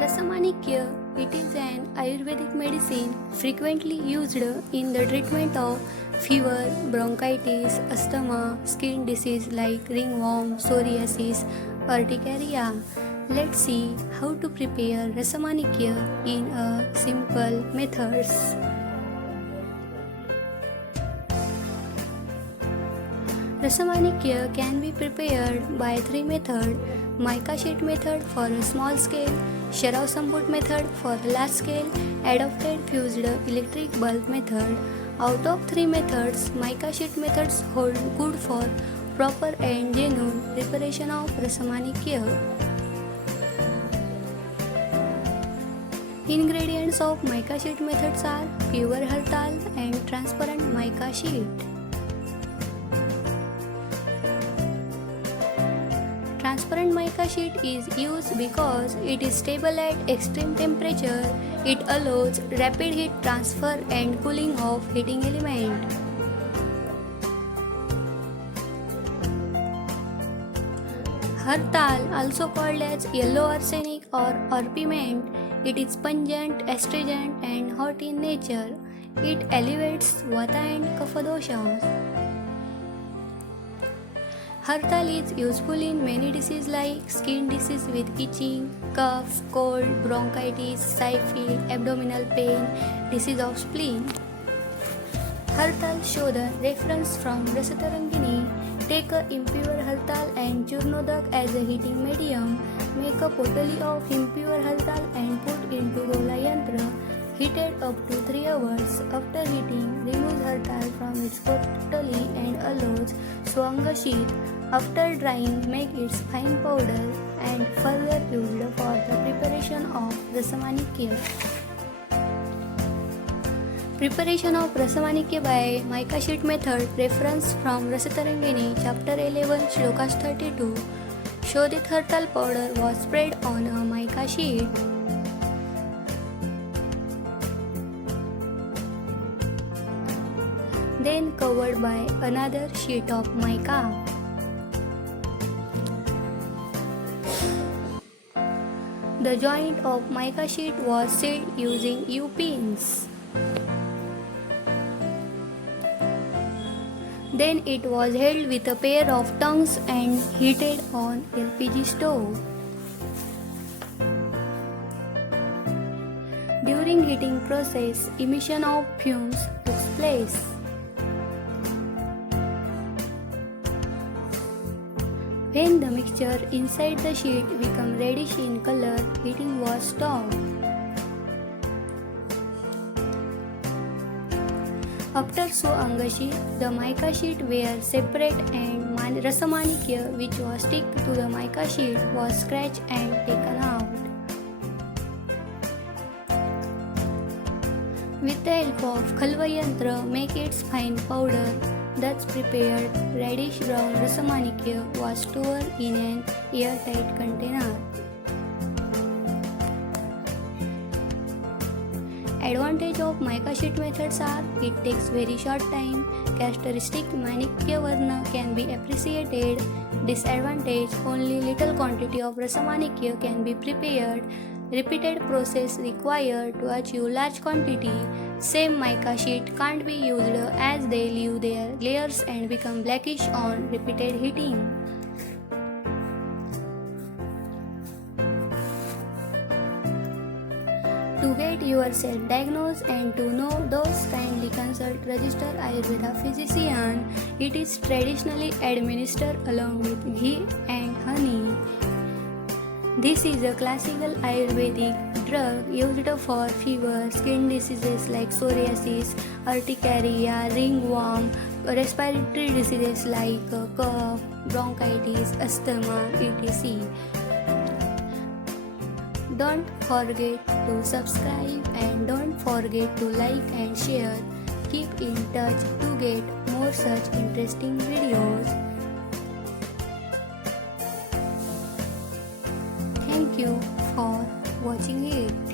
Rasamanikya, it is an Ayurvedic medicine frequently used in the treatment of fever, bronchitis, asthma, skin disease like ringworm, psoriasis, urticaria. Let's see how to prepare Rasamanikya in a simple methods. Rasamanikya can be prepared by three methods: mica sheet method for a small scale, Sharav Samput method for a large scale, adopted fused electric bulb method. Out of three methods, mica sheet methods hold good for proper and genuine preparation of Rasamanikya. Ingredients of mica sheet methods are pure hartal and transparent mica sheet. Transparent mica sheet is used because it is stable at extreme temperature. It allows rapid heat transfer and cooling of heating element. Hartal, also called as yellow arsenic or orpiment, it is pungent, astringent and hot in nature. It alleviates vata and kapha doshas. Hartal is useful in many diseases like skin disease with itching, cough, cold, bronchitis, syphilis, abdominal pain, disease of spleen. Hartal show the reference from Rasatarangini. Take a impure hartal and churnodak as a heating medium. Make a potoli of impure hartal and put into rolla yantra. Heated up to 3 hours. After heating, remove hartal from its potoli and allows swanga sheet. After drying, make its fine powder and further used for the preparation of Rasamanikya. Preparation of Rasamanikya by mica sheet method. Reference from Rasatarangini, chapter 11, shlokas 32. Shodhit hartal powder was spread on a mica sheet. Then covered by another sheet of mica. The joint of mica sheet was sealed using U-pins. Then it was held with a pair of tongues and heated on LPG stove. During heating process, emission of fumes took place. When the mixture inside the sheet became reddish in color, heating was stopped. After Angashi, the mica sheet were separate and Rasamanikya, which was stick to the mica sheet, was scratched and taken out. With the help of Khalva Yantra, make its fine powder. Thus prepared reddish brown Rasamanikya was stored in an airtight container. Advantage of mica sheet methods are it takes very short time, characteristic Manikya Varna can be appreciated. Disadvantage, only little quantity of Rasamanikya can be prepared. Repeated process required to achieve large quantity. Same mica sheet can't be used as they leave their layers and become blackish on repeated heating. To get yourself diagnosed and to know those, kindly consult registered Ayurveda physician. It is traditionally administered along with ghee and honey. This is a classical Ayurvedic drug used for fever, skin diseases like psoriasis, urticaria, ringworm, respiratory diseases like cough, bronchitis, asthma, etc. Don't forget to subscribe and don't forget to like and share. Keep in touch to get more such interesting videos. Thank you for watching it.